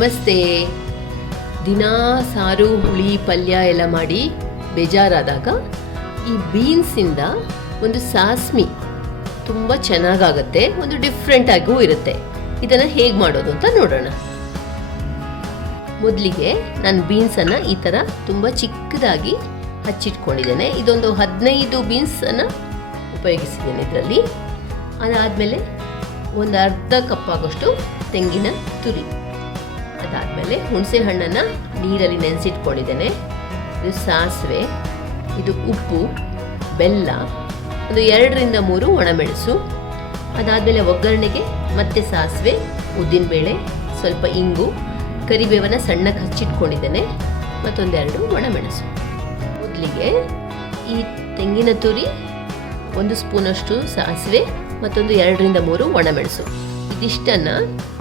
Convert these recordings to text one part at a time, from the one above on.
ನಮಸ್ತೆ. ದಿನಾ ಸಾರು ಹುಳಿ ಪಲ್ಯ ಎಲ್ಲ ಮಾಡಿ ಬೇಜಾರಾದಾಗ ಈ ಬೀನ್ಸಿಂದ ಒಂದು ಸಾಸ್ಮಿ ತುಂಬ ಚೆನ್ನಾಗಾಗತ್ತೆ, ಒಂದು ಡಿಫ್ರೆಂಟಾಗೂ ಇರುತ್ತೆ. ಇದನ್ನು ಹೇಗೆ ಮಾಡೋದು ಅಂತ ನೋಡೋಣ. ಮೊದಲಿಗೆ ನಾನು ಬೀನ್ಸನ್ನು ಈ ಥರ ತುಂಬ ಚಿಕ್ಕದಾಗಿ ಹಚ್ಚಿಟ್ಕೊಂಡಿದ್ದೇನೆ. ಇದೊಂದು 15 ಬೀನ್ಸನ್ನು ಉಪಯೋಗಿಸಿದ್ದೇನೆ ಇದರಲ್ಲಿ. ಅದಾದಮೇಲೆ ಒಂದು ಅರ್ಧ ಕಪ್ ಆಗೋಷ್ಟು ತೆಂಗಿನ ತುರಿ, ಅದಾದಮೇಲೆ ಹುಣಸೆ ಹಣ್ಣನ್ನು ನೀರಲ್ಲಿ ನೆನೆಸಿಟ್ಕೊಂಡಿದ್ದೇನೆ. ಇದು ಸಾಸಿವೆ, ಇದು ಉಪ್ಪು, ಬೆಲ್ಲ, ಒಂದು 2ರಿಂದ 3 ಒಣಮೆಣಸು. ಅದಾದಮೇಲೆ ಒಗ್ಗರಣೆಗೆ ಮತ್ತೆ ಸಾಸಿವೆ, ಉದ್ದಿನಬೇಳೆ, ಸ್ವಲ್ಪ ಇಂಗು, ಕರಿಬೇವನ್ನು ಸಣ್ಣಕ್ಕೆ ಹಚ್ಚಿಟ್ಕೊಂಡಿದ್ದೇನೆ, ಮತ್ತೊಂದು 2 ಒಣಮೆಣಸು. ಮೊದಲಿಗೆ ಈ ತೆಂಗಿನ ತುರಿ, 1 ಸ್ಪೂನಷ್ಟು ಸಾಸಿವೆ, ಮತ್ತೊಂದು 2ರಿಂದ 3 ಒಣಮೆಣಸು, ಇದಿಷ್ಟನ್ನು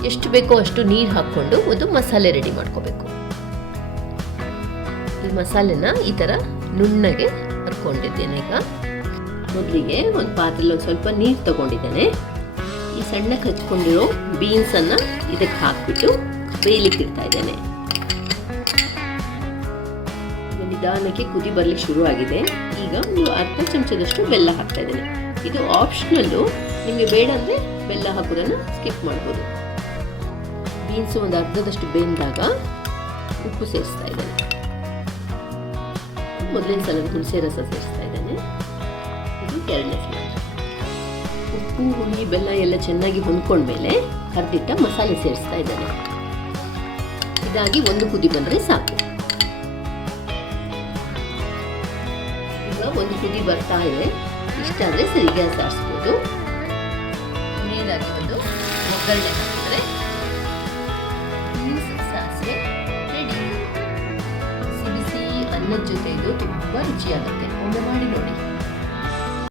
ಎಷ್ಟು ಬೇಕೋ ಅಷ್ಟು ನೀರು ಹಾಕ್ಕೊಂಡು ಒಂದು ಮಸಾಲೆ ರೆಡಿ ಮಾಡ್ಕೋಬೇಕು. ಈ ಮಸಾಲೆನ ಈ ಥರ ನುಣ್ಣಗೆ ಹರ್ಕೊಂಡಿದ್ದೇನೆ. ಈಗ ಮೊದಲಿಗೆ ಒಂದು ಪಾತ್ರೆಯಲ್ಲಿ ಒಂದು ಸ್ವಲ್ಪ ನೀರು ತಗೊಂಡಿದ್ದೇನೆ. ಈ ಸಣ್ಣಕ್ಕೆ ಹಚ್ಕೊಂಡಿರೋ ಬೀನ್ಸನ್ನು ಇದಕ್ಕೆ ಹಾಕ್ಬಿಟ್ಟು ಬೇಯಲಿಕ್ಕೆ ಇಡ್ತಾ ಇದ್ದೇನೆ. ನಿಧಾನಕ್ಕೆ ಕುದಿ ಬರಲಿಕ್ಕೆ ಶುರು ಆಗಿದೆ. ಈಗ ಒಂದು ಅರ್ಧ ಚಮಚದಷ್ಟು ಬೆಲ್ಲ ಹಾಕ್ತಾ ಇದ್ದೇನೆ. ಇದು ಆಪ್ಷನಲ್ಲು, ನಿಮಗೆ ಬೇಡ ಅಂದರೆ ಬೆಲ್ಲ ಹಾಕೋದನ್ನು ಸ್ಕಿಪ್ ಮಾಡ್ಬೋದು. ಬೀನ್ಸು ಒಂದು ಅರ್ಧದಷ್ಟು ಬೆಂದಾಗ ಉಪ್ಪು ಸೇರಿಸ್ತಾ ಇದ್ದೇನೆ. ಮೊದಲನೇ ಸಲ ಹುಣಸೆ ರಸ ಸೇರಿಸ್ತಾ ಇದ್ದೇನೆ. ಇದು 2ನೇ ಸಲ. ಉಪ್ಪು ಹುಳಿ ಬೆಲ್ಲ ಎಲ್ಲ ಚೆನ್ನಾಗಿ ಹೊಂದ್ಕೊಂಡ್ಮೇಲೆ ಕರ್ದಿಟ್ಟ ಮಸಾಲೆ ಸೇರಿಸ್ತಾ ಇದ್ದೇನೆ. ಇದಾಗಿ ಒಂದು ಕುದಿ ಬಂದರೆ ಸಾಕು. ಈಗ ಒಂದು ಕುದಿ ಬರ್ತಾ ಇದೆ. ಇಷ್ಟ ಆದರೆ ಸರಿ ಗ್ಯಾಸ್ ಆರಿಸ್ಬೋದು. ಕೊನೆಯದಾಗಿ ಒಂದು ಒಗ್ಗರಣೆ ಹಾಕಿದ್ರೆ ಬೀನ್ಸ್ ಸಾಸಿವೆ ರೆಡಿ. ಸಿಬಿಸಿ ಅನ್ನದ ಜೊತೆ ಇದು ತುಂಬ ರುಚಿಯಾಗುತ್ತೆ. ಒಮ್ಮೆ ಮಾಡಿ ನೋಡಿ.